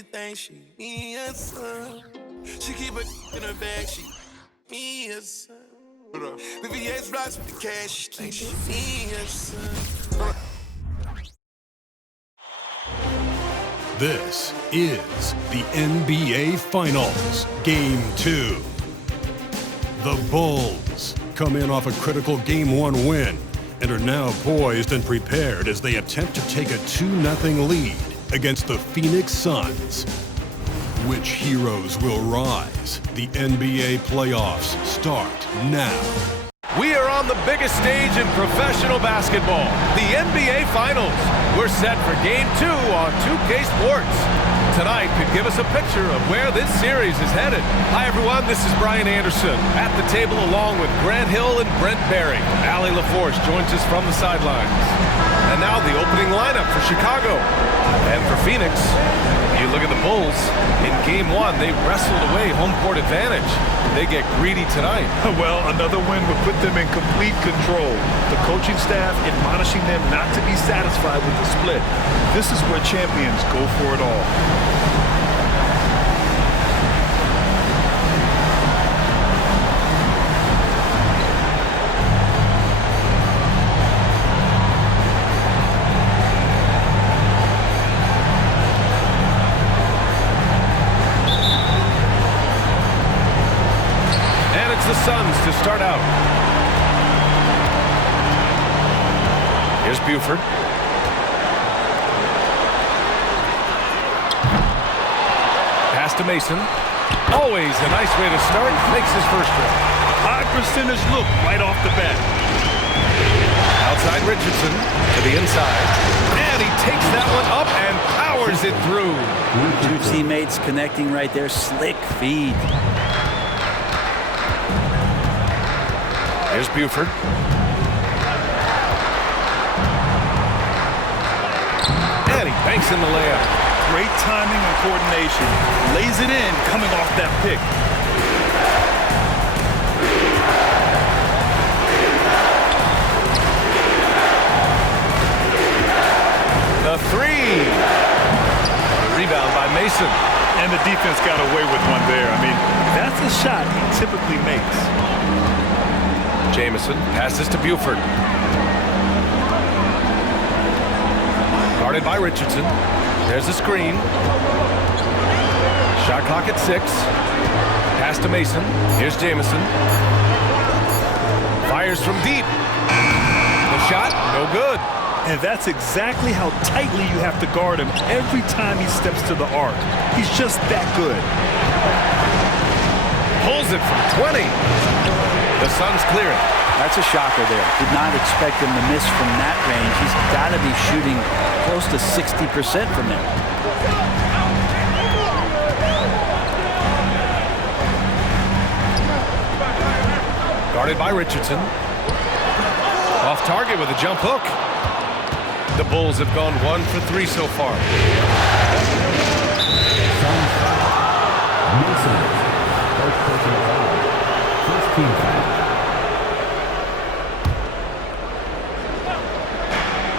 Think she me a son. She keep it in her bag. She me a son. VVS blocks with the cash. She think she me a son. This is the NBA Finals, Game 2. The Bulls come in off a critical Game 1 win and are now poised and prepared as they attempt to take a 2-0 lead against the Phoenix Suns. Which heroes will rise? The NBA playoffs start now. We are on the biggest stage in professional basketball, the NBA Finals. We're set for Game 2 on 2K Sports. Tonight could give us a picture of where this series is headed. Hi, everyone. This is Brian Anderson at the table along with Grant Hill and Brent Barry. Allie LaForce joins us from the sidelines. And now the opening lineup for Chicago. And for Phoenix, you look at the Bulls. In Game 1, they wrestled away home court advantage. They get greedy tonight. Well, another win would put them in complete control. The coaching staff admonishing them not to be satisfied with the split. This is where champions go for it all. The Suns to start out. Here's Buford. Pass to Mason. Always a nice way to start. Makes his first try. High percentage look right off the bat. Outside Richardson to the inside. And he takes that one up and powers it through. Two teammates connecting right there. Slick feed. Here's Buford. And he banks in the layup. Great timing and coordination. Lays it in coming off that pick. The three. Rebound by Mason. And the defense got away with one there. I mean, that's a shot he typically makes. Jamison passes to Buford. Guarded by Richardson. There's a screen. Shot clock at 6. Pass to Mason. Here's Jamison. Fires from deep. The shot, no good. And that's exactly how tightly you have to guard him every time he steps to the arc. He's just that good. Pulls it from 20. The Suns clear it. That's a shocker there. Did not expect him to miss from that range. He's got to be shooting close to 60% from there. Guarded by Richardson. Off target with a jump hook. The Bulls have gone 1 for 3 so far.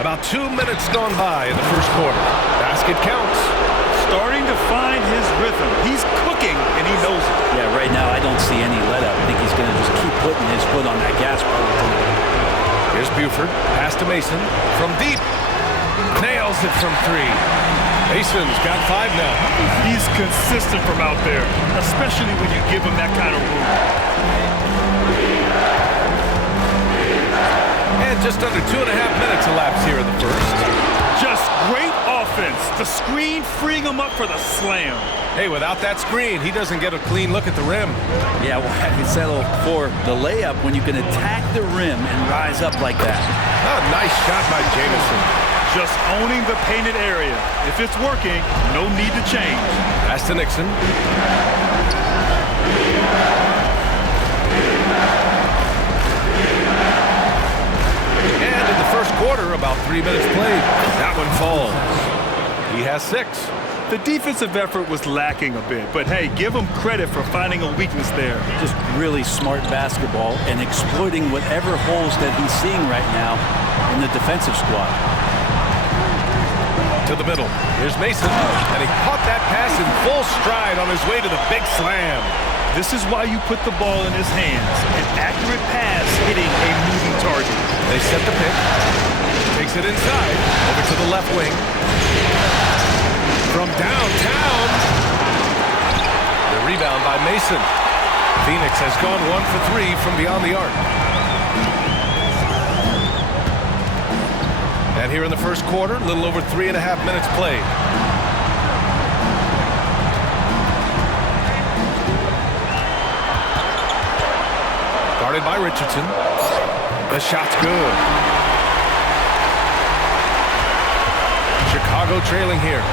About 2 minutes gone by in the first quarter. Basket counts. Starting to find his rhythm. He's cooking, and he knows it. Yeah, right now I don't see any let up. I think he's going to just keep putting his foot on that gas pedal. Here's Buford. Pass to Mason. From deep. Nails it from 3. Mason's got 5 now. He's consistent from out there, especially when you give him that kind of room. And just under 2.5 minutes elapsed here in the first. Just great offense. The screen freeing him up for the slam. Hey, without that screen, he doesn't get a clean look at the rim. Yeah, well, I can settle for the layup when you can attack the rim and rise up like that. Oh, nice shot by Jamison. Just owning the painted area. If it's working, no need to change. Pass to Nixon. And in the first quarter, about 3 minutes played, that one falls. He has 6. The defensive effort was lacking a bit, but hey, give him credit for finding a weakness there. Just really smart basketball and exploiting whatever holes that he's seeing right now in the defensive squad. To the middle. Here's Mason. And he caught that pass in full stride on his way to the big slam. This is why you put the ball in his hands. An accurate pass hitting a moving target. They set the pick. Takes it inside. Over to the left wing. From downtown. The rebound by Mason. Phoenix has gone 1 for 3 from beyond the arc. And here in the first quarter, a little over 3.5 minutes played. Guarded by Richardson. The shot's good. Chicago trailing here.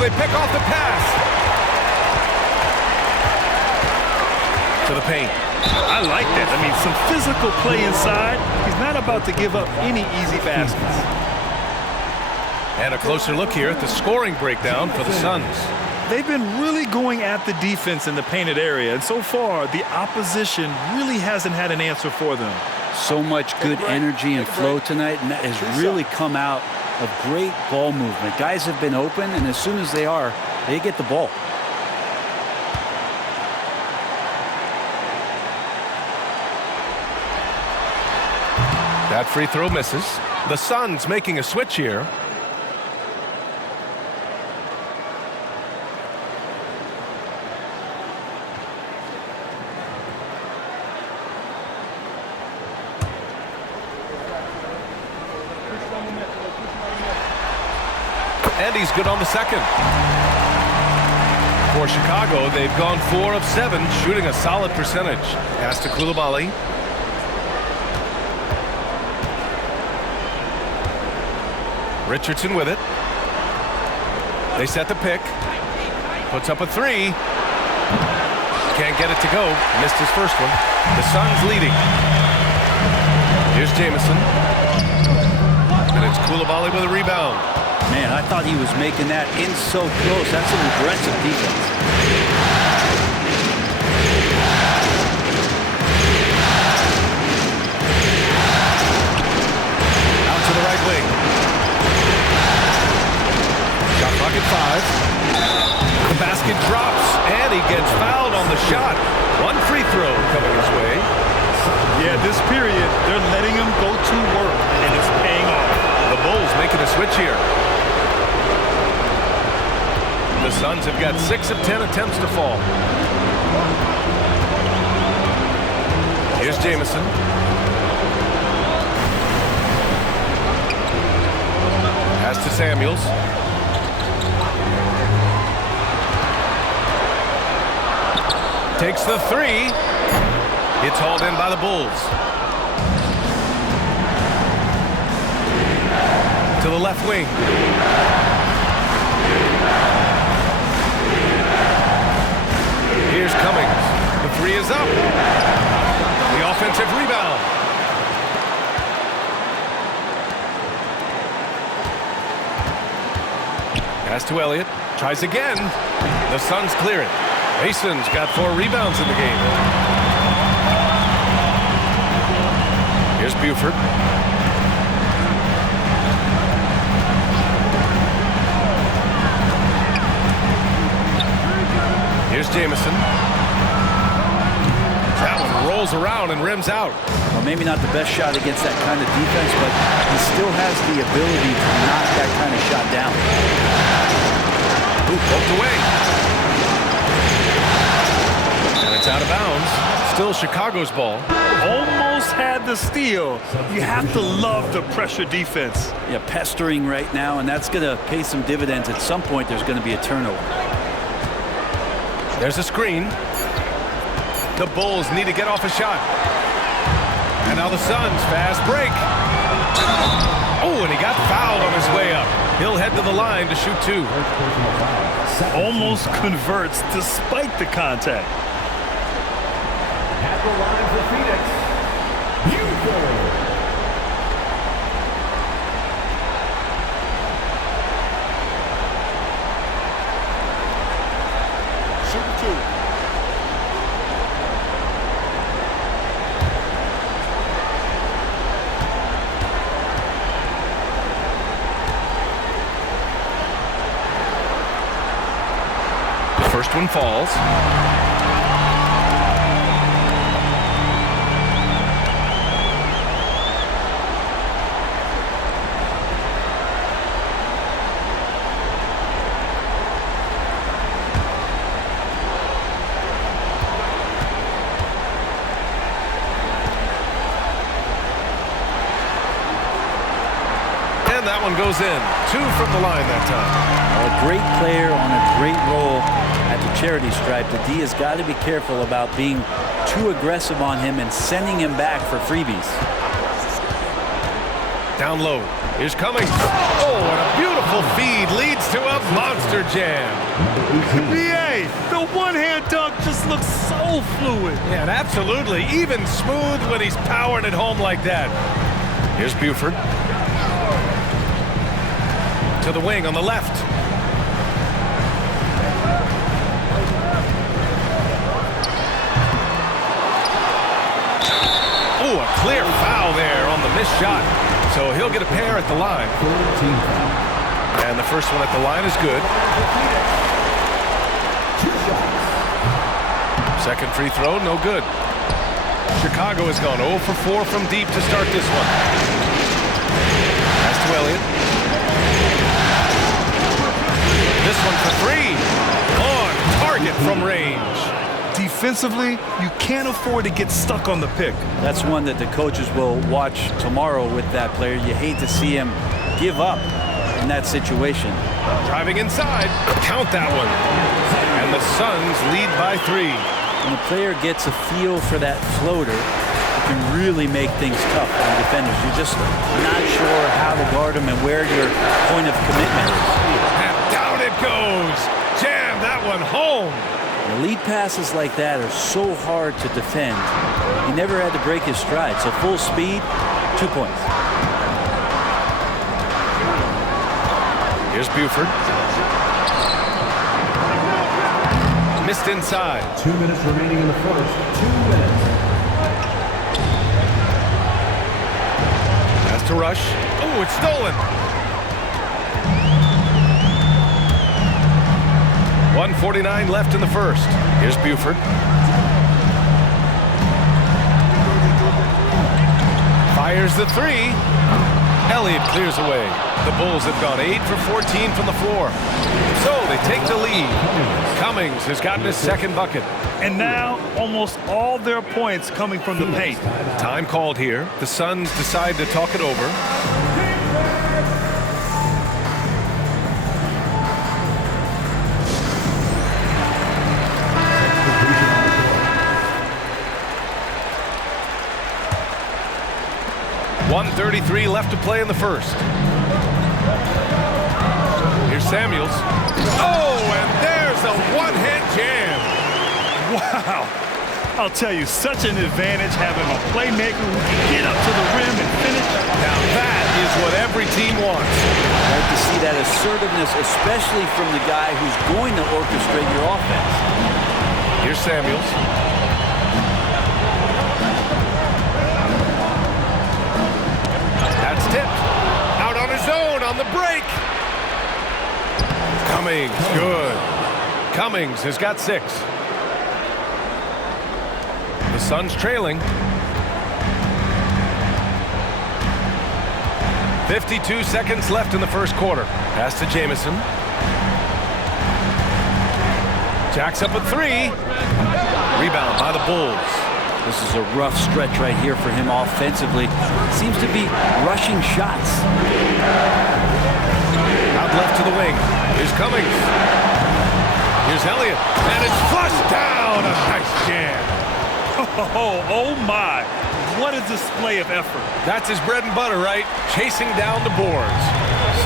They pick off the pass. To the paint. I like that. I mean, some physical play inside. He's not about to give up any easy baskets. And a closer look here at the scoring breakdown for the Suns. They've been really going at the defense in the painted area, and so far, the opposition really hasn't had an answer for them. So much good energy and flow tonight, and that has really come out of great ball movement. Guys have been open, and as soon as they are, they get the ball. That free throw misses. The Suns making a switch here. And he's good on the second. For Chicago, they've gone 4 of 7, shooting a solid percentage. Pass to Coulibaly. Richardson with it. They set the pick. Puts up a 3. Can't get it to go. Missed his first one. The Suns leading. Here's Jamison. And it's Coulibaly with a rebound. Man, I thought he was making that in so close. That's an aggressive defense. Out to the right wing. Shot clock at 5. The basket drops, and he gets fouled on the shot. One free throw coming his way. Yeah, this period, they're letting him go to work, and it's paying off. The Bulls making a switch here. The Suns have got 6 of 10 attempts to fall. Here's Jamison. Pass to Samuels. Takes the 3. It's hauled in by the Bulls. To the left wing. Here's Cummings. The 3 is up. The offensive rebound. Pass to Elliott. Tries again. The Suns clear it. Mason's got 4 rebounds in the game. Here's Buford. Here's Jamison. That one rolls around and rims out. Well, maybe not the best shot against that kind of defense, but he still has the ability to knock that kind of shot down. Ooh, poked away. And it's out of bounds. Still Chicago's ball. Almost had the steal. You have to love the pressure defense. Yeah, pestering right now, and that's going to pay some dividends. At some point, there's going to be a turnover. There's a screen. The Bulls need to get off a shot. And now the Suns, fast break. Oh, and he got fouled on his way up. He'll head to the line to shoot 2. Almost converts despite the contact. At the line for Phoenix, Buford. First one falls. And that one goes in. 2 from the line that time. A great player on a great role at the charity stripe. The D has got to be careful about being too aggressive on him and sending him back for freebies. Down low. Here's Cummings. Oh, and a beautiful feed leads to a monster jam. BA, the one-hand dunk just looks so fluid. Yeah, and absolutely. Even smooth when he's powering it home like that. Here's Buford. To the wing on the left. Oh, a clear foul there on the missed shot. So he'll get a pair at the line. And the first one at the line is good. Second free throw, no good. Chicago has gone 0 for 4 from deep to start this one. Pass to Elliott. This one for 3. On target from range. Defensively, you can't afford to get stuck on the pick. That's one that the coaches will watch tomorrow with that player. You hate to see him give up in that situation. Driving inside. Count that one. And the Suns lead by 3. When a player gets a feel for that floater, it can really make things tough on defenders. You're just not sure how to guard him and where your point of commitment is. And down it goes. Jam that one home. The lead passes like that are so hard to defend. He never had to break his stride. So full speed, 2 points. Here's Buford. Missed inside. 2 minutes remaining in the first. 2 minutes. Has to rush. Oh, it's stolen. 1:49 left in the first. Here's Buford. Fires the 3. Elliott clears away. The Bulls have gone 8 for 14 from the floor. So they take the lead. Cummings has gotten his second bucket. And now, almost all their points coming from the paint. Time called here. The Suns decide to talk it over. .133 left to play in the first. Here's Samuels. Oh, and there's a one-hand jam. Wow. I'll tell you, such an advantage having a playmaker who can get up to the rim and finish. Now that is what every team wants. I like to see that assertiveness, especially from the guy who's going to orchestrate your offense. Here's Samuels. That's tipped. Out on his own on the break. Cummings, good. Cummings has got 6. The Suns trailing. 52 seconds left in the first quarter. Pass to Jamison. Jacks up a 3. Rebound by the Bulls. This is a rough stretch right here for him offensively. Seems to be rushing shots. Out left to the wing. Here's Cummings. Here's Elliott. And it's flushed down. A nice jam. Oh my. What a display of effort. That's his bread and butter, right? Chasing down the boards.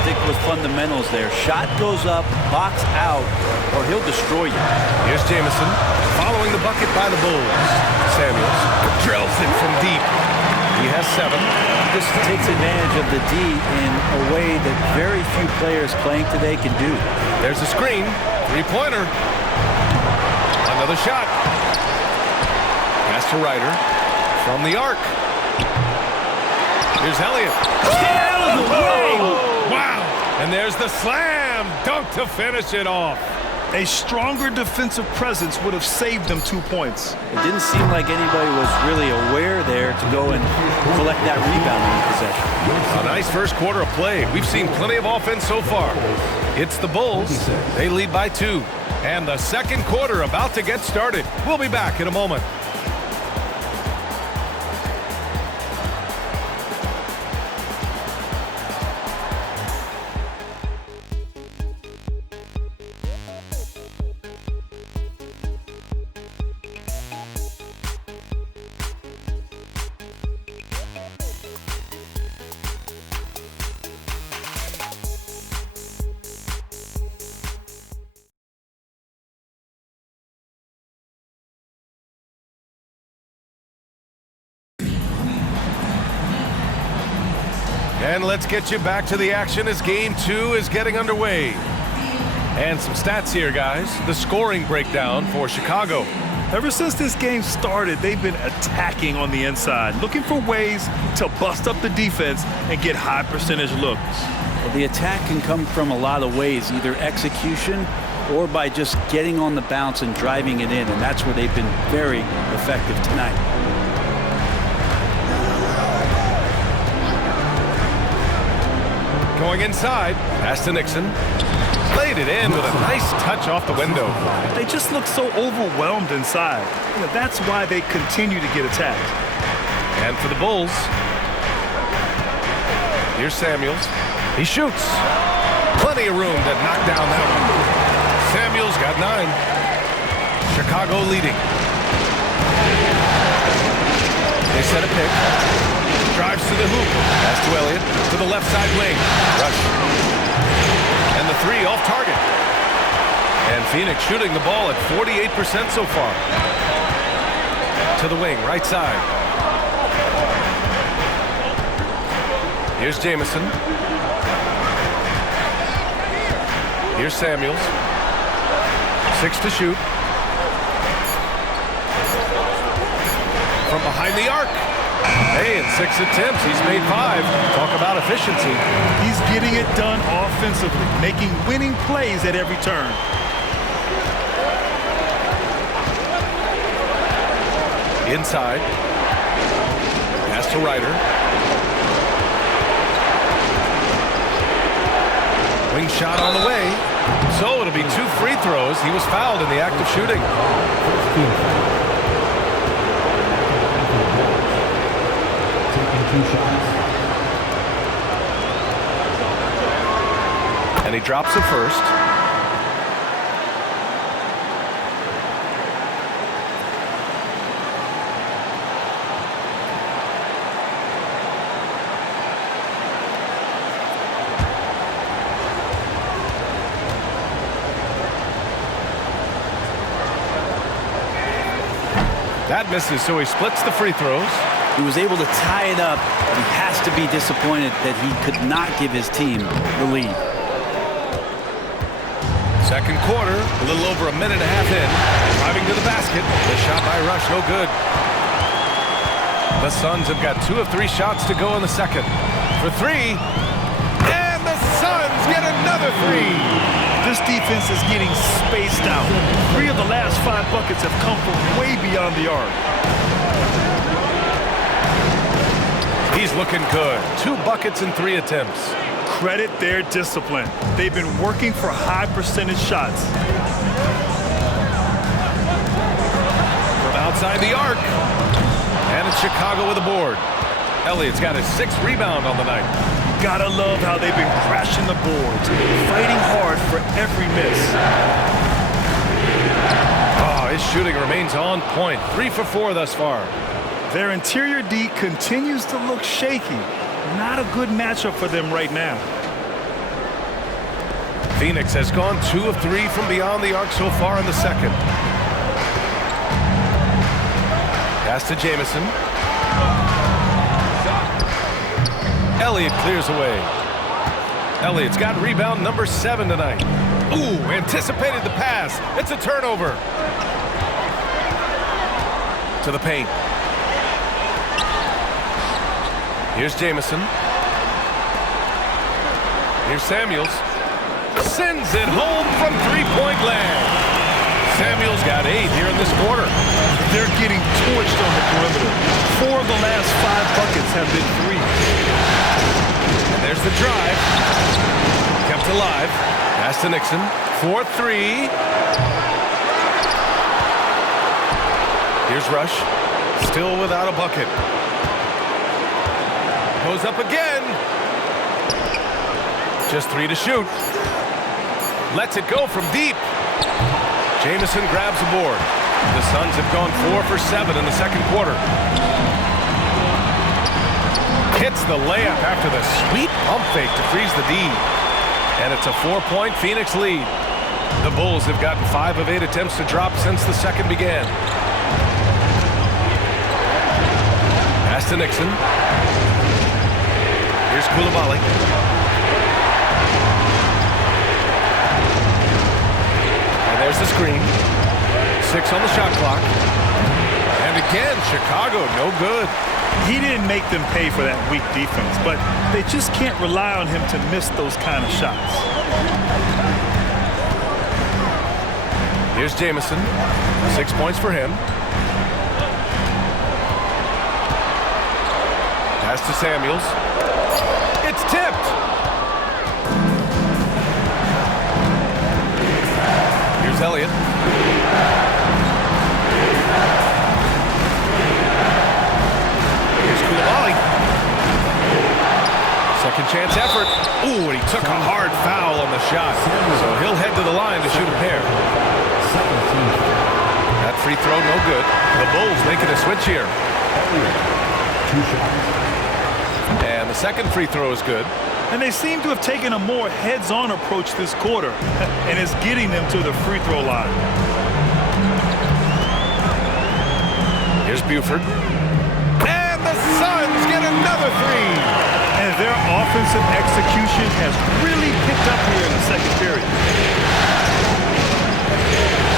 Stick with fundamentals there. Shot goes up, box out, or he'll destroy you. Here's Jamison, following the bucket by the Bulls. Samuels drills it from deep. He has 7. This takes advantage of the D in a way that very few players playing today can do. There's a screen. 3-pointer. Another shot. Pass to Ryder. From the arc. Here's Elliott. Get out of the way! Wow! And there's the slam dunk to finish it off. A stronger defensive presence would have saved them 2 points. It didn't seem like anybody was really aware there to go and collect that rebound in the possession. A nice first quarter of play. We've seen plenty of offense so far. It's the Bulls. They lead by 2. And the second quarter about to get started. We'll be back in a moment. And let's get you back to the action as Game 2 is getting underway. And some stats here, guys. The scoring breakdown for Chicago. Ever since this game started, they've been attacking on the inside, looking for ways to bust up the defense and get high percentage looks. Well, the attack can come from a lot of ways, either execution or by just getting on the bounce and driving it in, and that's where they've been very effective tonight. Going inside, pass to Nixon. Played it in with a nice touch off the window. They just look so overwhelmed inside. That's why they continue to get attacked. And for the Bulls, here's Samuels. He shoots. Plenty of room to knock down that one. Samuels got 9. Chicago leading. They set a pick. Drives to the hoop. Pass to Elliott. To the left side wing. Rush. And the 3 off target. And Phoenix shooting the ball at 48% so far. To the wing, right side. Here's Jamison. Here's Samuels. 6 to shoot. From behind the arc. Hey, in 6 attempts, he's made 5. Talk about efficiency. He's getting it done offensively, making winning plays at every turn. Inside. Pass to Ryder. Wing shot on the way. So it'll be 2 free throws. He was fouled in the act of shooting. And he drops it first. That misses, so he splits the free throws. He was able to tie it up, but he has to be disappointed that he could not give his team the lead. Second quarter, a little over a minute and a half in. Driving to the basket. The shot by Rush, no good. The Suns have got 2 of 3 shots to go in the second. For 3. And the Suns get another 3. This defense is getting spaced out. 3 of the last 5 buckets have come from way beyond the arc. He's looking good. 2 buckets in 3 attempts. Credit their discipline. They've been working for high percentage shots. From outside the arc. And it's Chicago with a board. Elliott's got his 6th rebound on the night. Gotta love how they've been crashing the boards, fighting hard for every miss. Oh, his shooting remains on point. 3 for 4 thus far. Their interior D continues to look shaky. Not a good matchup for them right now. Phoenix has gone 2 of 3 from beyond the arc so far in the second. Pass to Jamison. Elliott clears away. Elliott's got rebound number 7 tonight. Ooh, anticipated the pass. It's a turnover. To the paint. Here's Jamison. Here's Samuels. Sends it home from three-point land. Samuels got 8 here in this quarter. They're getting torched on the perimeter. 4 of the last 5 buckets have been threes. And there's the drive. Kept alive. Pass to Nixon. 4-3. Here's Rush. Still without a bucket. Goes up again. Just 3 to shoot. Lets it go from deep. Jamison grabs the board. The Suns have gone 4 for 7 in the second quarter. Hits the layup after the sweet pump fake to freeze the D. And it's a 4-point Phoenix lead. The Bulls have gotten 5 of 8 attempts to drop since the second began. Pass to Nixon. Here's Coulibaly. And there's the screen. 6 on the shot clock. And again, Chicago, no good. He didn't make them pay for that weak defense, but they just can't rely on him to miss those kind of shots. Here's Jamison. 6 points for him. Pass to Samuels. It's tipped. Here's Elliott. Here's Coulibaly. Second chance effort. Ooh, and he took a hard foul on the shot. So he'll head to the line to shoot a pair. That free throw, no good. The Bulls making a switch here. 2 shots. And the second free throw is good. And they seem to have taken a more heads-on approach this quarter, and it's getting them to the free throw line. Here's Buford. And the Suns get another 3. And their offensive execution has really picked up here in the second period.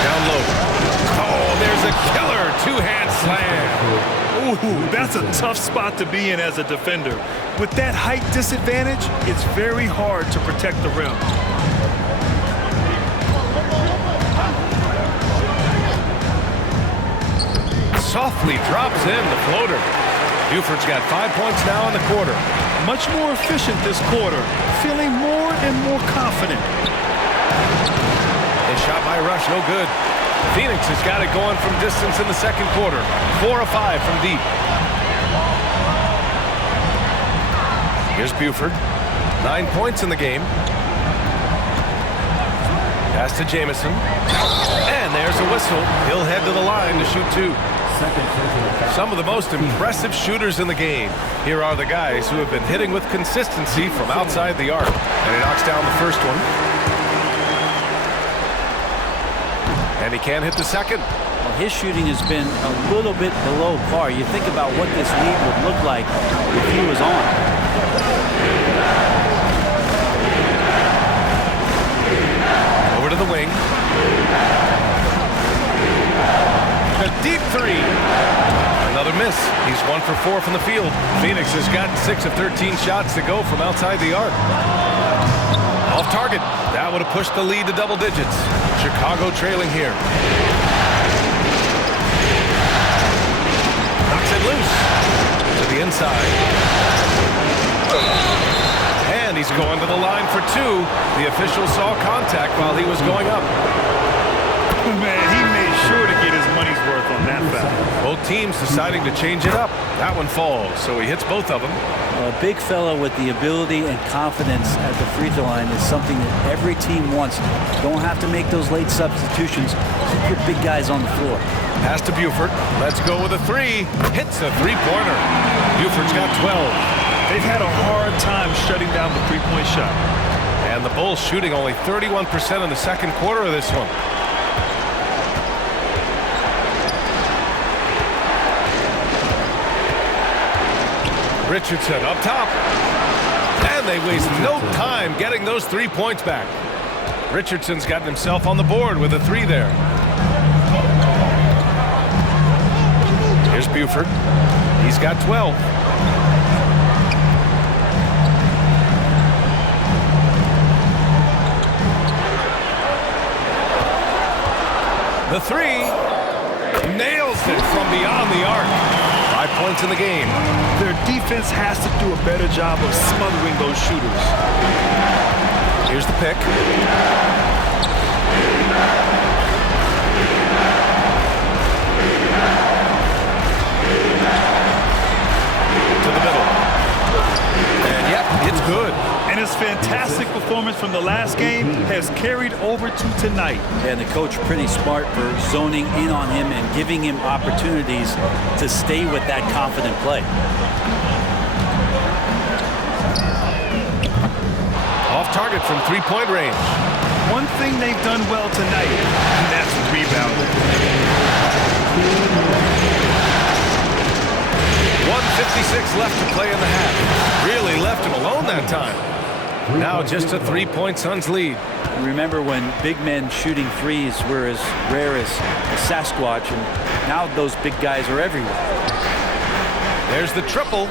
Down low. Oh, there's a killer 2-hand slam. Ooh, that's a tough spot to be in as a defender. With that height disadvantage, it's very hard to protect the rim. Softly drops in the floater. Buford's got 5 points now in the quarter. Much more efficient this quarter, feeling more and more confident. A shot by Rush, no good. Phoenix has got it going from distance in the second quarter. 4 of 5 from deep. Here's Buford. 9 points in the game. Pass to Jamison. And there's a whistle. He'll head to the line to shoot 2. Some of the most impressive shooters in the game. Here are the guys who have been hitting with consistency from outside the arc. And he knocks down the first one. And he can't hit the second. Well, his shooting has been a little bit below par. You think about what this lead would look like if he was on. Over to the wing. A deep 3. Another miss. He's 1 for 4 from the field. Phoenix has gotten 6 of 13 shots to go from outside the arc. Off target. That would have pushed the lead to double digits. Chicago trailing here. Knocks it loose. To the inside. And he's going to the line for 2. The official saw contact while he was going up. Man, he made sure to get his money's worth on that foul. Both teams deciding to change it up. That one falls, so he hits both of them. A big fellow with the ability and confidence at the free throw line is something that every team wants. Don't have to make those late substitutions. Keep your big guys on the floor. Pass to Buford. Let's go with a three. Hits a three-pointer. Buford's got 12. They've had a hard time shutting down the three-point shot. And the Bulls shooting only 31% in the second quarter of this one. Richardson up top. And they waste no time getting those 3 points back. Richardson's gotten himself on the board with a three there. Here's Buford. He's got 12. The three. Nails it from beyond the arc. 5 points in the game. Their defense has to do a better job of smothering those shooters. Here's the pick. To the middle. And yep, it's good. And his fantastic performance from the last game has carried over to tonight. And the coach pretty smart for zoning in on him and giving him opportunities to stay with that confident play. Off target from three-point range. One thing they've done well tonight, and that's rebounding. 1:56 left to play in the half. Really left him alone that time. Now just a 3-point Suns lead. Remember when big men shooting threes were as rare as a Sasquatch, and now those big guys are everywhere. There's the triple.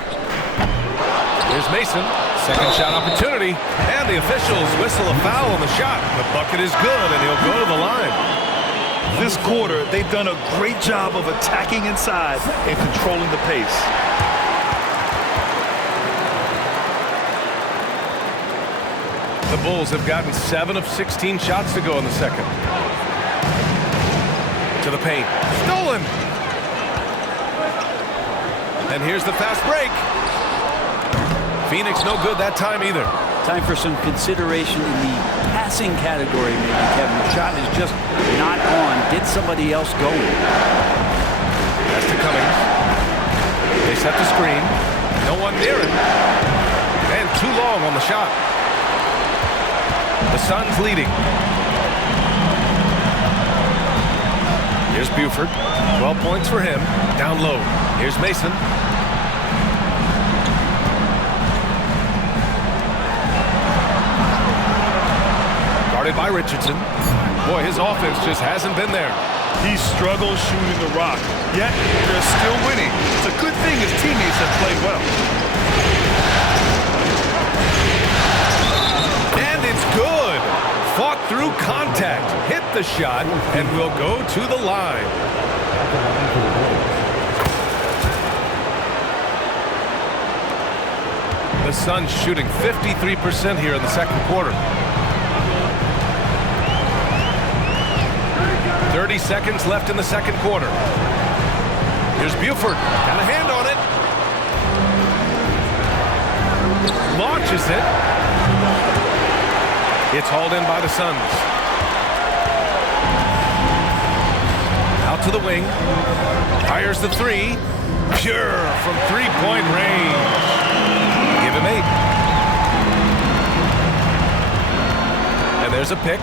Here's Mason. Second shot opportunity. And the officials whistle a foul on the shot. The bucket is good, and he'll go to the line. This quarter, they've done a great job of attacking inside and controlling the pace. The Bulls have gotten 7 of 16 shots to go in the second. To the paint. Stolen! And here's the fast break. Phoenix no good that time either. Time for some consideration in the passing category, maybe, Kevin. The shot is just not on. Get somebody else going. That's to Cummings. They set the screen. No one near him. And too long on the shot. The Suns leading. Here's Buford. 12 points for him. Down low. Here's Mason. Guarded by Richardson. Boy, his offense just hasn't been there. He struggles shooting the rock, yet they're still winning. It's a good thing his teammates have played well. And it's good. Fought through contact, hit the shot, and will go to the line. The Suns shooting 53% here in the second quarter. 30 seconds left in the second quarter. Here's Buford. Got a hand on it. Launches it. It's hauled in by the Suns. Out to the wing. Fires the three. Pure from three-point range. Give him 8. And there's a pick.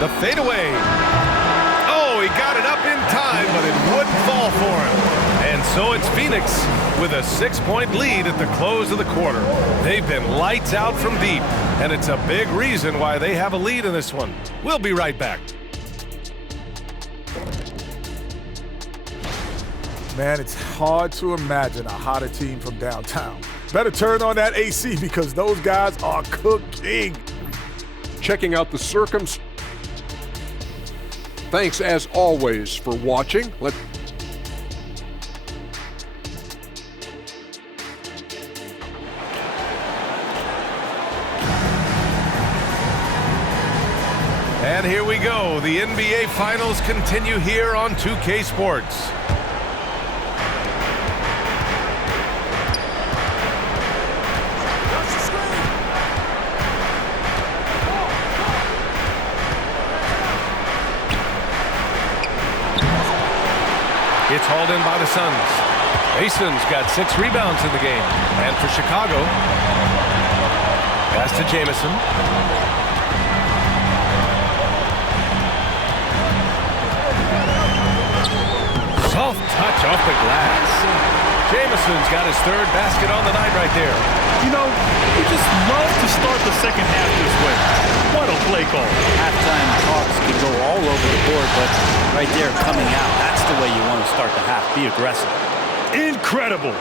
The fadeaway. Oh, he got it up in time, but it wouldn't fall for him. And so it's Phoenix with a 6-point lead at the close of the quarter. They've been lights out from deep, and it's a big reason why they have a lead in this one. We'll be right back. Man, it's hard to imagine a hotter team from downtown. Better turn on that AC because those guys are cooking. Checking out the circumstances. Thanks as always for watching. And here we go. The NBA Finals continue here on 2K Sports. It's hauled in by the Suns. Mason's got 6 rebounds in the game. And for Chicago, pass to Jamison. Soft touch off the glass. Jamison's got his 3rd basket on the night right there. You know, you just love to start the second half this way. What a play call. Halftime talks can go all over the board, but right there coming out, that's the way you want to start the half. Be aggressive. Incredible.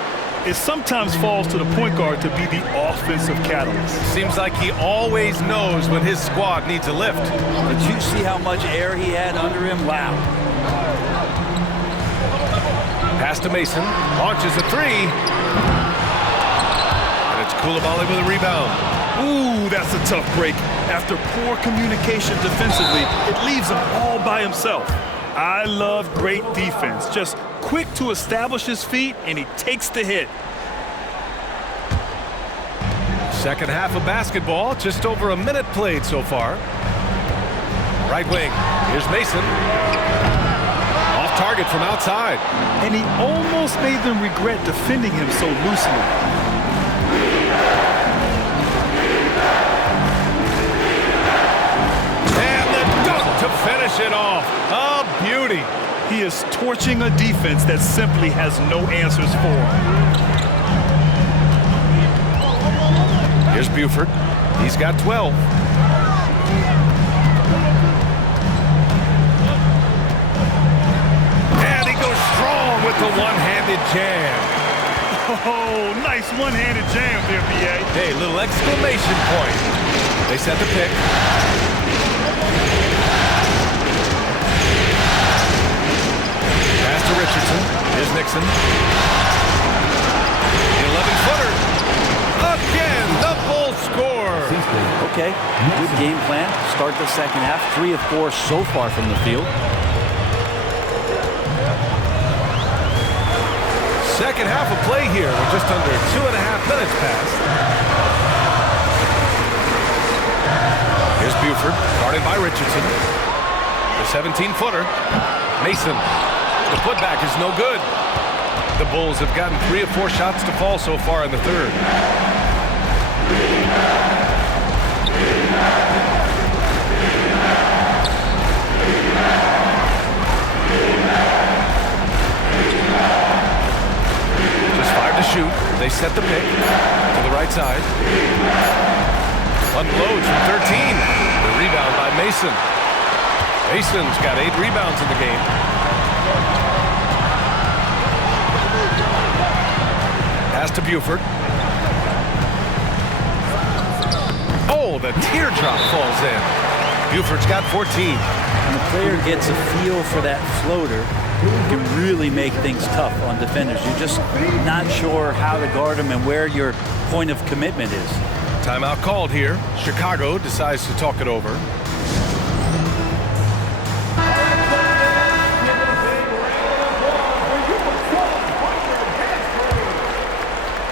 It sometimes falls to the point guard to be the offensive catalyst. Seems like he always knows when his squad needs a lift. Did you see how much air he had under him? Wow. Pass to Mason, launches a 3. And it's Coulibaly with a rebound. Ooh, that's a tough break. After poor communication defensively, it leaves him all by himself. I love great defense. Just quick to establish his feet, and he takes the hit. Second half of basketball, just over a minute played so far. Right wing, here's Mason. Off target from outside. And he almost made them regret defending him so loosely. And the dunk to finish it off. A beauty. He is torching a defense that simply has no answers for him. Here's Buford. He's got 12. And he goes strong with the one-handed jam. Oh, nice one-handed jam there, B.A. Hey, little exclamation point. They set the pick. Pass to Richardson. Here's Nixon. The 11-footer. Again, the Bulls score. Okay, good game plan. Start the second half. 3 of 4 so far from the field. Second half of play here with just under 2.5 minutes passed. Here's Buford, guarded by Richardson. The 17-footer. Mason. The putback is no good. The Bulls have gotten 3 of 4 shots to fall so far in the third. Just 5 to shoot. They set the pick to the right side. Unloads from 13. The rebound by Mason. Mason's got 8 rebounds in the game. Pass to Buford. Oh, the teardrop falls in. Buford's got 14. When the player gets a feel for that floater, it can really make things tough on defenders. You're just not sure how to guard them and where your point of commitment is. Timeout called here. Chicago decides to talk it over.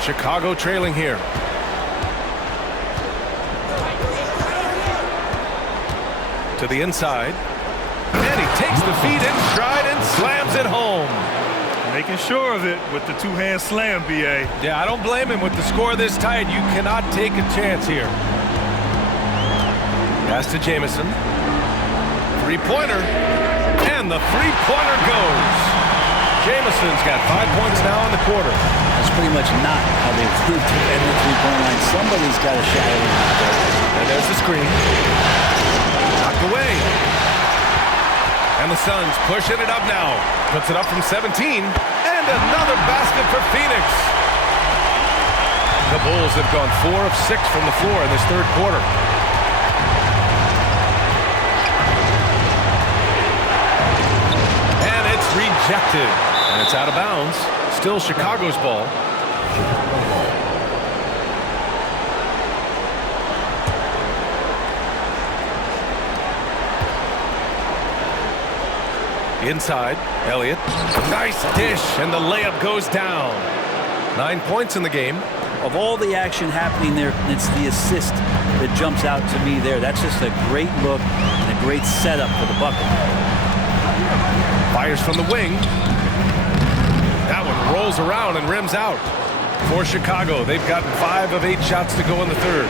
Chicago trailing here. To the inside. And he takes the feet in stride and slams it home. Making sure of it with the two-hand slam, B.A. Yeah, I don't blame him with the score this tight. You cannot take a chance here. Pass to Jamison. Three-pointer. And the three-pointer goes. Jamison's got 5 points now in the quarter. That's pretty much not how they defend the three-point line. Somebody's got to shadow him out there. And there's the screen. Knocked away. And the Suns pushing it up now. Puts it up from 17. And another basket for Phoenix. The Bulls have gone 4 of 6 from the floor in this third quarter. And it's rejected. And it's out of bounds. Still Chicago's ball. Inside, Elliott. Nice dish, and the layup goes down. 9 points in the game. Of all the action happening there, it's the assist that jumps out to me there. That's just a great look and a great setup for the bucket. Fires from the wing. That one rolls around and rims out. For Chicago, they've gotten 5 of 8 shots to go in the third.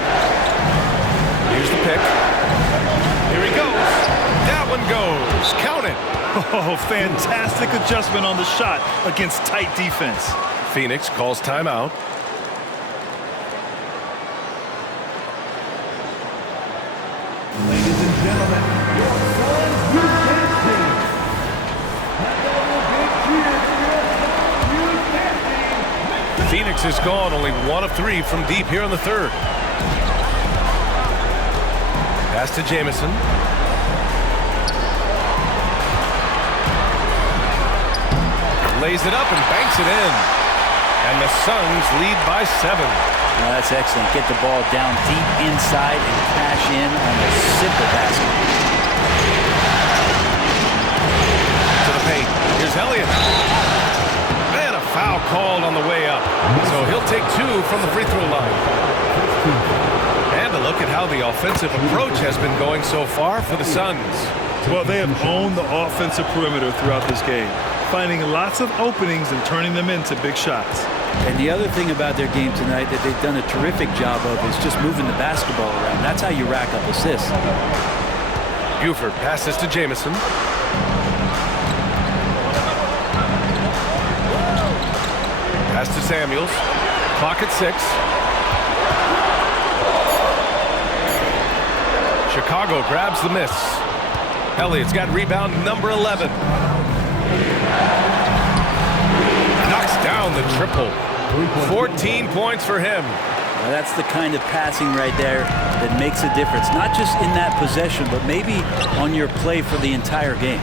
Here's the pick. Here he goes. That one goes. Count it. Oh, fantastic adjustment on the shot against tight defense. Phoenix calls timeout. Ladies and gentlemen, your Suns Youth Team. Another big cheer for your Suns Youth Team. Phoenix is gone, only 1 of 3 from deep here in the third. Pass to Jamison. Lays it up and banks it in. And the Suns lead by 7. Well, that's excellent. Get the ball down deep inside and cash in on a simple basket. To the paint. Here's Elliott. And a foul called on the way up. So he'll take 2 from the free throw line. And a look at how the offensive approach has been going so far for the Suns. Well, they have owned the offensive perimeter throughout this game, finding lots of openings and turning them into big shots. And the other thing about their game tonight that they've done a terrific job of is just moving the basketball around. That's how you rack up assists. Buford passes to Jamison. Pass to Samuels. Clock at 6. Chicago grabs the miss. Elliott's got rebound number 11. Knocks down the triple. 14 points for him. Now that's the kind of passing right there that makes a difference. Not just in that possession, but maybe on your play for the entire game.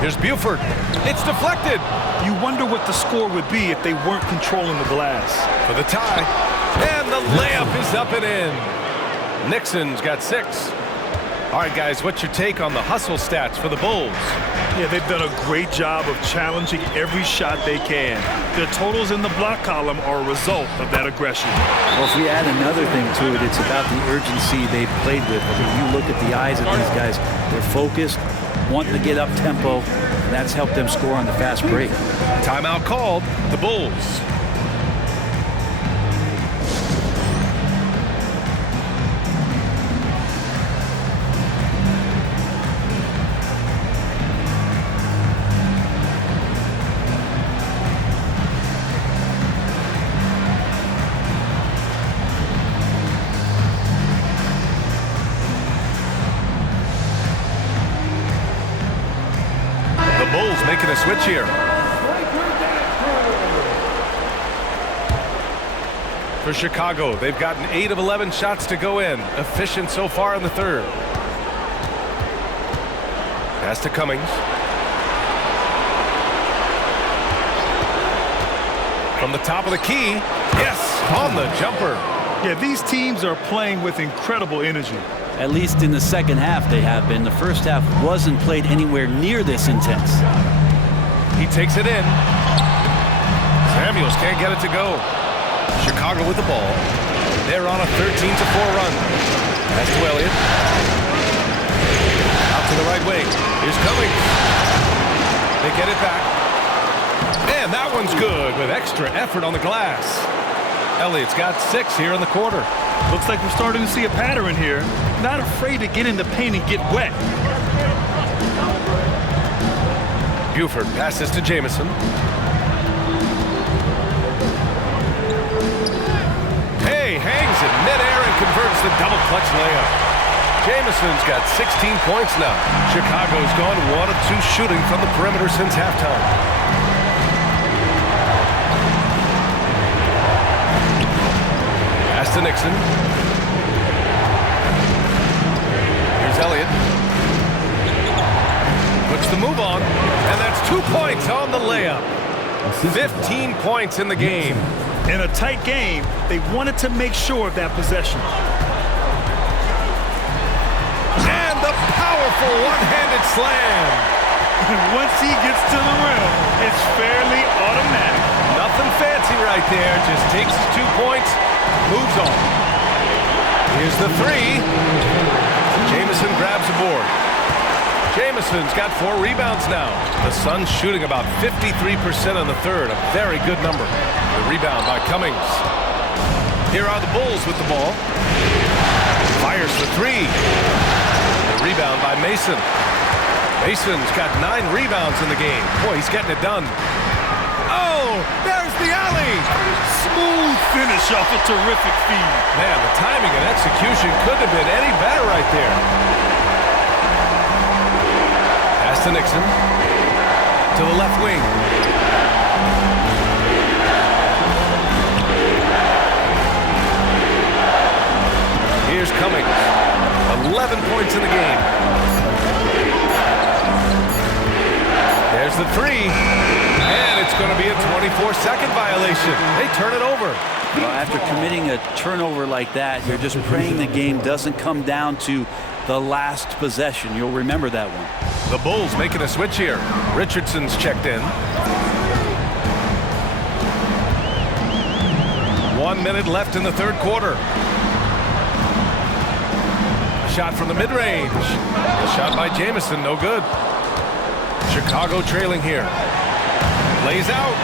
Here's Buford. It's deflected. You wonder what the score would be if they weren't controlling the glass. For the tie. And the layup is up and in. Nixon's got 6. All right, guys, what's your take on the hustle stats for the Bulls? Yeah, they've done a great job of challenging every shot they can. Their totals in the block column are a result of that aggression. Well, if we add another thing to it, it's about the urgency they've played with. I mean, you look at the eyes of these guys, they're focused, wanting to get up tempo, and that's helped them score on the fast break. Timeout called. The Bulls. Bulls making a switch here. For Chicago, they've gotten 8 of 11 shots to go in. Efficient so far in the third. Pass to Cummings. From the top of the key. Yes, on the jumper. Yeah, these teams are playing with incredible energy. At least in the second half they have been. The first half wasn't played anywhere near this intense. He takes it in. Samuels can't get it to go. Chicago with the ball. They're on a 13-4 run. Pass to Elliott. Out to the right wing. Here's Cummings. They get it back. And that one's good with extra effort on the glass. Elliott's got 6 here in the quarter. Looks like we're starting to see a pattern here. Not afraid to get in the paint and get wet. Buford passes to Jamison. Hey, hangs in midair and converts the double clutch layup. Jamison's got 16 points now. Chicago's gone 1 of 2 shooting from the perimeter since halftime. Pass to Nixon. Here's Elliott. Puts the move on, and that's 2 points on the layup. 15 points in the game. In a tight game, they wanted to make sure of that possession. And the power Powerful one-handed slam. Once he gets to the rim, it's fairly automatic. Nothing fancy right there. Just takes his 2 points, moves on. Here's the three. Jamison grabs the board. Jamison's got 4 rebounds now. The Suns shooting about 53% in the third. A very good number. The rebound by Cummings. Here are the Bulls with the ball. Fires the three. The rebound by Mason. Mason's got 9 rebounds in the game. Boy, he's getting it done. Oh, there's the alley. Smooth finish off a terrific feed. Man, the timing and execution couldn't have been any better right there. Pass to Nixon. To the left wing. Here's Cummings. 11 points in the game. There's the three. And it's going to be a 24-second violation. They turn it over. Well, after committing a turnover like that, you're just praying the game doesn't come down to the last possession. You'll remember that one. The Bulls making a switch here. Richardson's checked in. 1 minute left in the third quarter. A shot from the mid-range. A shot by Jamison, no good. Chicago trailing here. Lays out.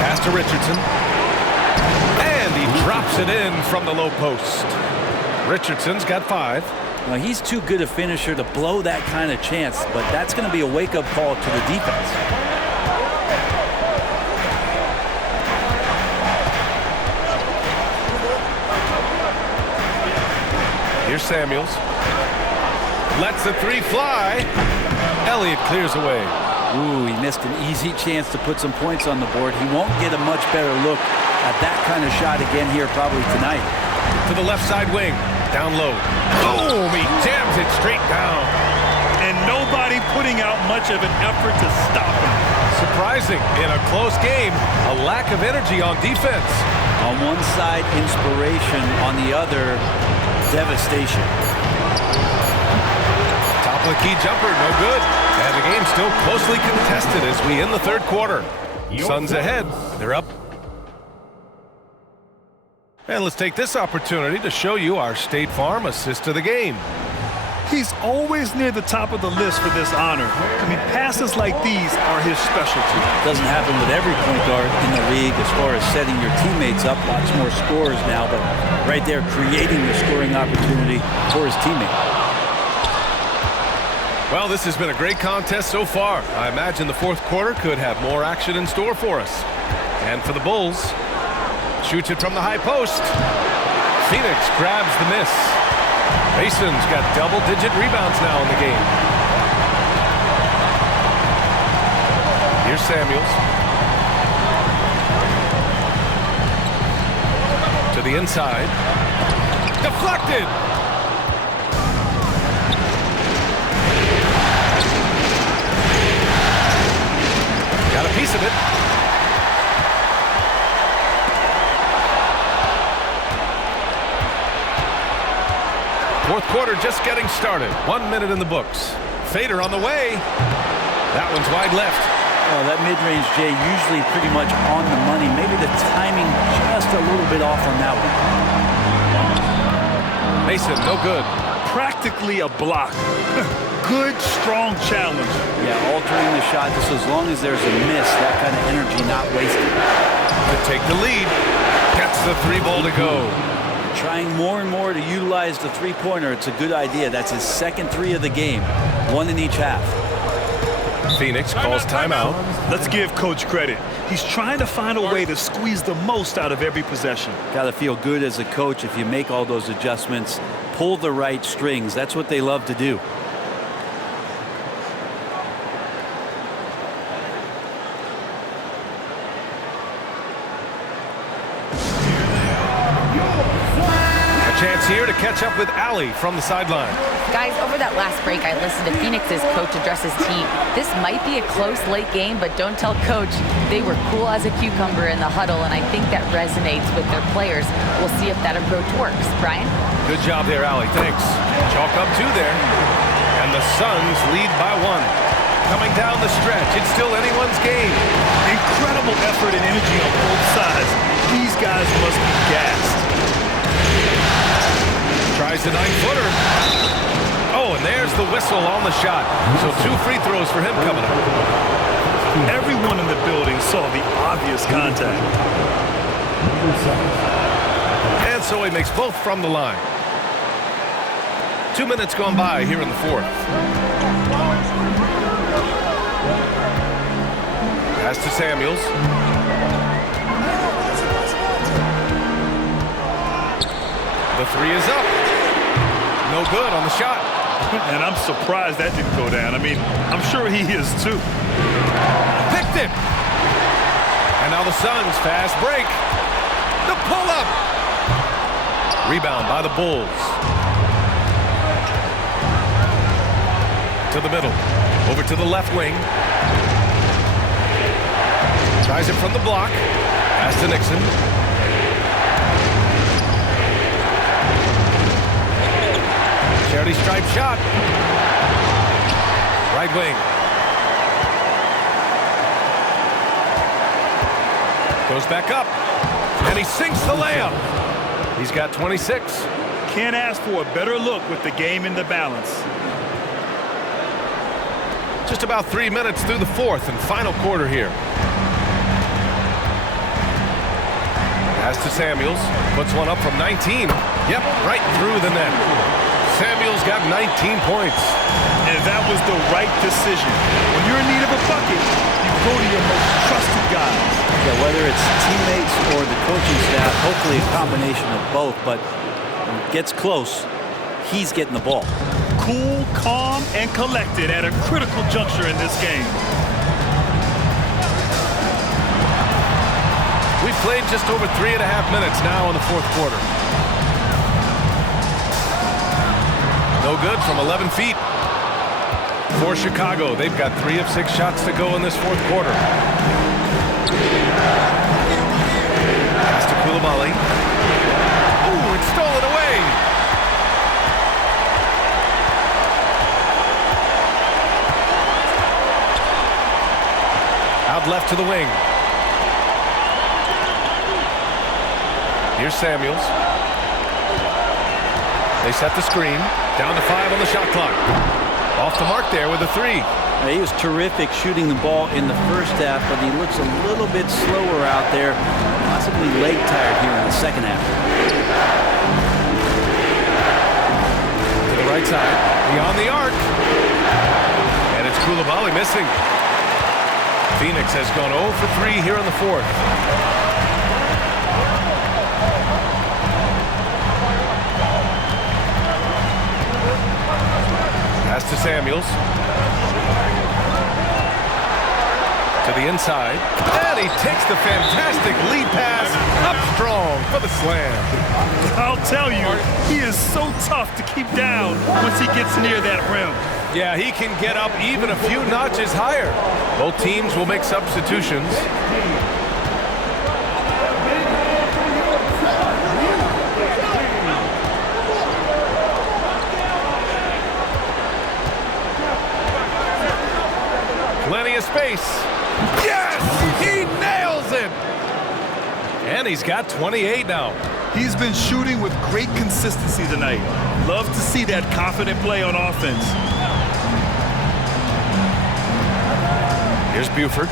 Pass to Richardson. And he drops it in from the low post. Richardson's got 5. Well, he's too good a finisher to blow that kind of chance, but that's going to be a wake-up call to the defense. Here's Samuels. Lets the three fly. Elliott clears away. Ooh, he missed an easy chance to put some points on the board. He won't get a much better look at that kind of shot again here probably tonight. To the left side wing. Down low. Boom! He jams it straight down. And nobody putting out much of an effort to stop him. Surprising. In a close game, a lack of energy on defense. On one side, inspiration. On the other, devastation. Top of the key jumper, no good. And the game's still closely contested as we end the third quarter. Suns ahead. They're up. And let's take this opportunity to show you our State Farm assist of the game. He's always near the top of the list for this honor. I mean, passes like these are his specialty. Doesn't happen with every point guard in the league as far as setting your teammates up. Lots more scorers now, but right there creating the scoring opportunity for his teammate. Well, this has been a great contest so far. I imagine the fourth quarter could have more action in store for us. And for the Bulls, shoots it from the high post. Phoenix grabs the miss. Mason's got double-digit rebounds now in the game. Here's Samuels. To the inside. Deflected! Got a piece of it. Fourth quarter just getting started. 1 minute in the books. Fader on the way. That one's wide left. Oh, that mid-range, Jay, usually pretty much on the money. Maybe the timing just a little bit off on that one. Mason, no good. Practically a block. Good, strong challenge. Yeah, altering the shot just as long as there's a miss, that kind of energy not wasted. To take the lead. Gets the three ball to go. Trying more and more to utilize the three-pointer. It's a good idea. That's his second three of the game. One in each half. Phoenix calls timeout. Let's give Coach credit. He's trying to find a way to squeeze the most out of every possession. Got to feel good as a coach if you make all those adjustments, pull the right strings. That's what they love to do. A chance here to catch up with Allie from the sideline. Guys, over that last break, I listened to Phoenix's coach address his team. This might be a close late game, but don't tell coach. They were cool as a cucumber in the huddle, and I think that resonates with their players. We'll see if that approach works. Brian? Good job there, Allie. Thanks. Chalk up 2 there. And the Suns lead by 1. Coming down the stretch, it's still anyone's game. Incredible effort and energy on both sides. These guys must be gassed. Tries the 9-footer. Oh, and there's the whistle on the shot. So 2 free throws for him coming up. Everyone in the building saw the obvious contact. And so he makes both from the line. 2 minutes gone by here in the 4th. Pass to Samuels. The 3 is up. No good on the shot. And I'm surprised that didn't go down. I mean, I'm sure he is too. Picked it. And now the Suns fast break. The pull-up. Rebound by the Bulls. To the middle. Over to the left wing. Tries it from the block. Pass to Nixon. Charity stripe shot. Right wing. Goes back up. And he sinks the layup. He's got 26. Can't ask for a better look with the game in the balance. Just about 3 minutes through the 4th and final quarter here. Pass to Samuels. Puts one up from 19. Yep, right through the net. Samuels got 19 points. And that was the right decision. When you're in need of a bucket, you go to your most trusted guys. Yeah, whether it's teammates or the coaching staff, hopefully a combination of both, but when it gets close, he's getting the ball. Cool, calm, and collected at a critical juncture in this game. We've played just over 3.5 minutes now in the 4th quarter. No good from 11 feet. For Chicago, they've got 3 of 6 shots to go in this 4th quarter. Pass to Coulibaly. Ooh, it's stolen away. Out left to the wing. Here's Samuels. They set the screen. Down to 5 on the shot clock. Off the mark there with a 3. He was terrific shooting the ball in the first half, but he looks a little bit slower out there, possibly leg tired here in the second half. To the right side, beyond the arc. And it's Coulibaly missing. Phoenix has gone 0 for 3 here in the 4th. Pass to Samuels. To the inside. And he takes the fantastic lead pass up strong for the slam. I'll tell you, he is so tough to keep down once he gets near that rim. Yeah, he can get up even a few notches higher. Both teams will make substitutions. Plenty of space. Yes! He nails it! And he's got 28 now. He's been shooting with great consistency tonight. Love to see that confident play on offense. Here's Buford.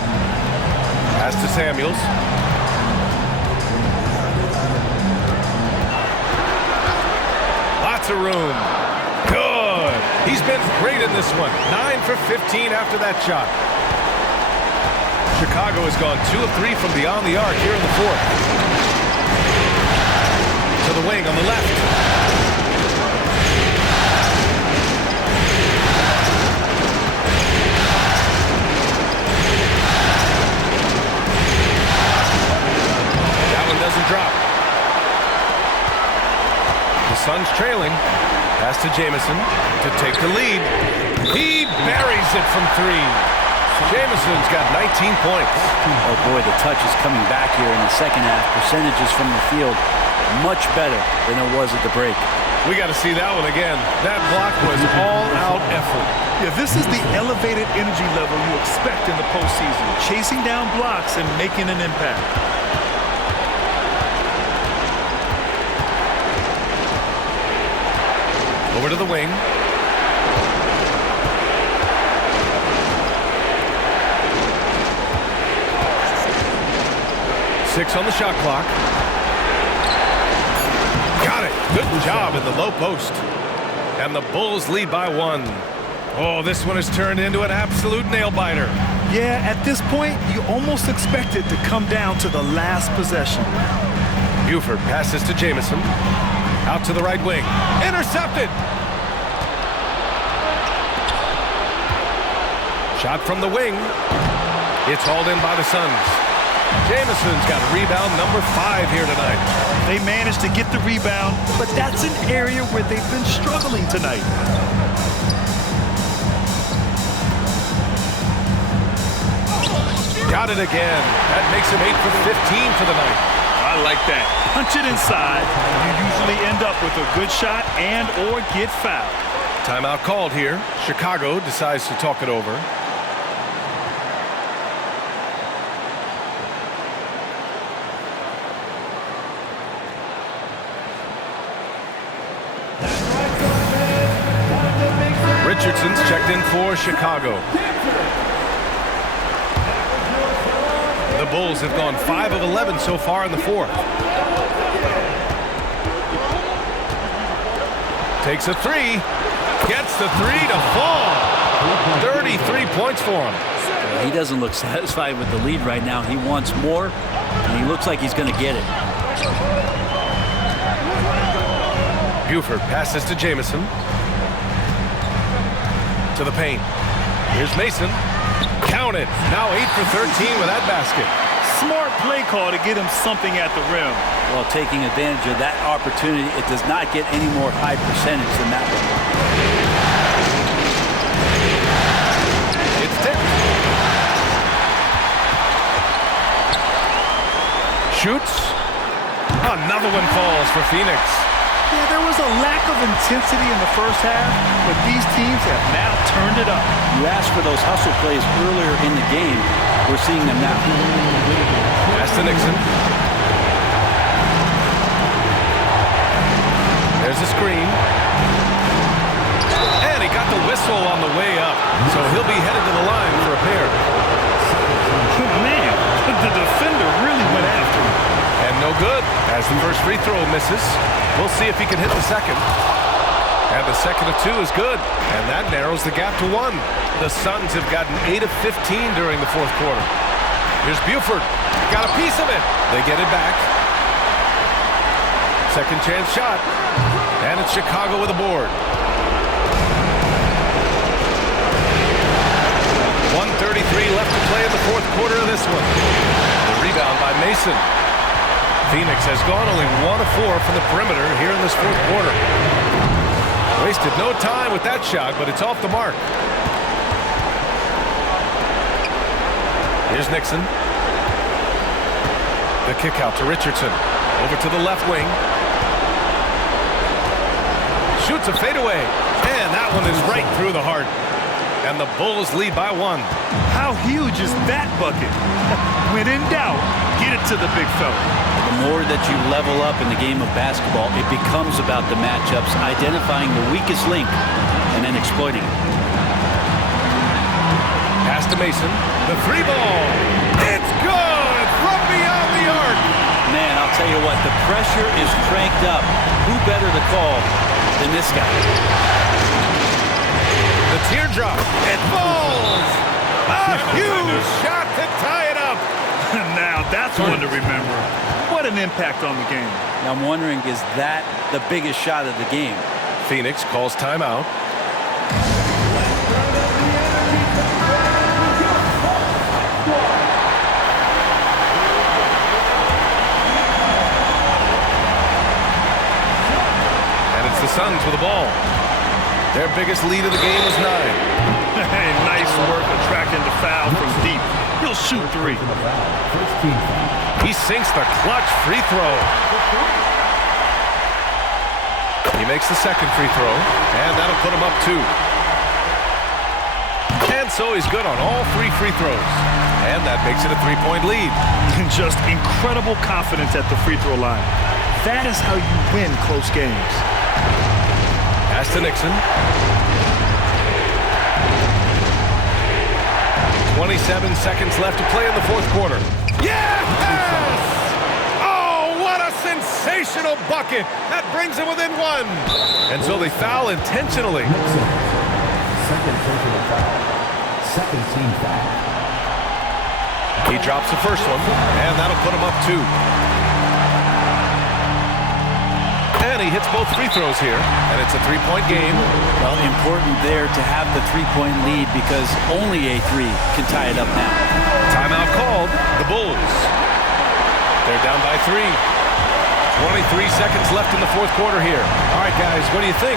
Pass to Samuels. Lots of room. Good. He's been great in this one. 9 for 15 after that shot. Chicago has gone 2 of 3 from beyond the arc here in the 4th. To the wing on the left. That one doesn't drop. The Suns trailing. Pass to Jamison to take the lead. He buries it from 3. Jamison's got 19 points. Oh boy, the touch is coming back here in the second half. Percentages from the field much better than it was at the break. We got to see that one again. That block was all-out effort. Yeah, this is the elevated energy level you expect in the postseason. Chasing down blocks and making an impact. Over to the wing. Six on the shot clock. Got it. Good job in the low post. And the Bulls lead by 1. Oh, this one has turned into an absolute nail-biter. Yeah, at this point, you almost expect it to come down to the last possession. Buford passes to Jamison. Out to the right wing. Intercepted! Shot from the wing. It's hauled in by the Suns. Jamison's got rebound number 5 here tonight. They managed to get the rebound, but that's an area where they've been struggling tonight. Got it again. That makes him 8 for 15 for the night. I like that. Punch it inside. You usually end up with a good shot and or get fouled. Timeout called here. Chicago decides to talk it over. Richardson's checked in for Chicago. The Bulls have gone 5 of 11 so far in the 4th. Takes a 3. Gets the 3 to fall. 33 points for him. He doesn't look satisfied with the lead right now. He wants more, and he looks like he's going to get it. Buford passes to Jamison. To the paint. Here's Mason. Count it. Now 8 for 13 with that basket. Smart play call to get him something at the rim. Well, taking advantage of that opportunity, it does not get any more high percentage than that one. It's tipped. Shoots. Another one falls for Phoenix. Yeah, there was a lack of intensity in the first half, but these teams have now turned it up. You asked for those hustle plays earlier in the game. We're seeing them now. Pass to Nixon. There's a screen. And he got the whistle on the way up, so he'll be headed to the line for a pair. Man, the defender really went after him. And no good, as the first free throw misses. We'll see if he can hit the second. And the second of 2 is good. And that narrows the gap to 1. The Suns have gotten 8 of 15 during the 4th quarter. Here's Buford. Got a piece of it. They get it back. Second chance shot. And it's Chicago with a board. 1:33 left to play in the 4th quarter of this one. The rebound by Mason. Phoenix has gone only 1 of 4 from the perimeter here in this 4th quarter. Wasted no time with that shot, but it's off the mark. Here's Nixon. The kick out to Richardson. Over to the left wing. Shoots a fadeaway. And that one is right through the heart. And the Bulls lead by 1. How huge is that bucket? When in doubt, get it to the big fella. The more that you level up in the game of basketball, it becomes about the matchups, identifying the weakest link, and then exploiting it. Pass to Mason. The 3 ball. It's good from beyond the arc. Man, I'll tell you what, the pressure is cranked up. Who better to call than this guy? The teardrop. It falls. A huge shot to tie it up. Now that's one to remember. What an impact on the game. Now I'm wondering, is that the biggest shot of the game? Phoenix calls timeout. And it's the Suns with the ball. Their biggest lead of the game was 9. Hey, nice work attracting the foul from deep. He'll shoot 3. He sinks the clutch free throw. He makes the second free throw, and that'll put him up 2. And so he's good on all 3 free throws. And that makes it a 3-point lead. And just incredible confidence at the free throw line. That is how you win close games. Pass to Nixon. 27 seconds left to play in the fourth quarter. Yes! Oh, what a sensational bucket! That brings him within 1. And so they foul intentionally. Second personal foul. Second team foul. He drops the first one, and that'll put him up 2. And he hits both free throws here, and it's a 3-point game. Well, important there to have the 3-point lead because only a 3 can tie it up now. Timeout called. The Bulls. They're down by 3. 23 seconds left in the fourth quarter here. All right, guys, what do you think?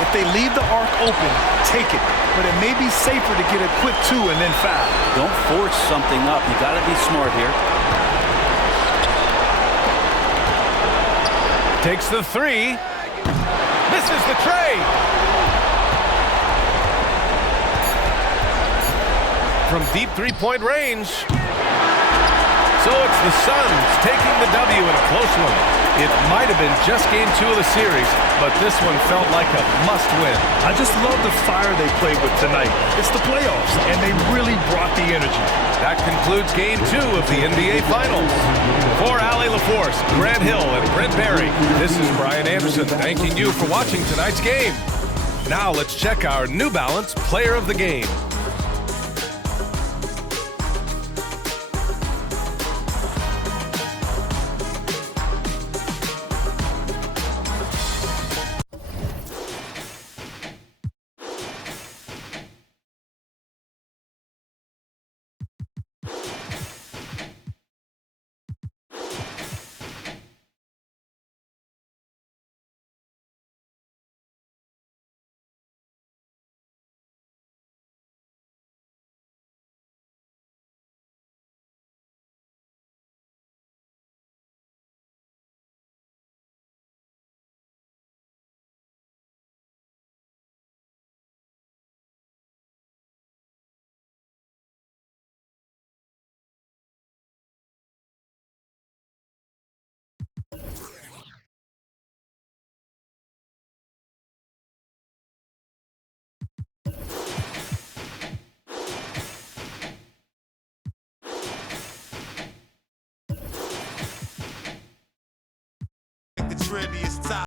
If they leave the arc open, take it. But it may be safer to get a quick 2 and then foul. Don't force something up. You got to be smart here. Takes the 3. Misses the tray. From deep 3-point range. So it's the Suns taking the W in a close one. It might have been just game 2 of the series, but this one felt like a must-win. I just love the fire they played with tonight. It's the playoffs, and they really brought the energy. That concludes game 2 of the NBA Finals. For Allie LaForce, Grant Hill, and Brent Barry, this is Brian Anderson thanking you for watching tonight's game. Now let's check our New Balance Player of the Game. The trendiest top.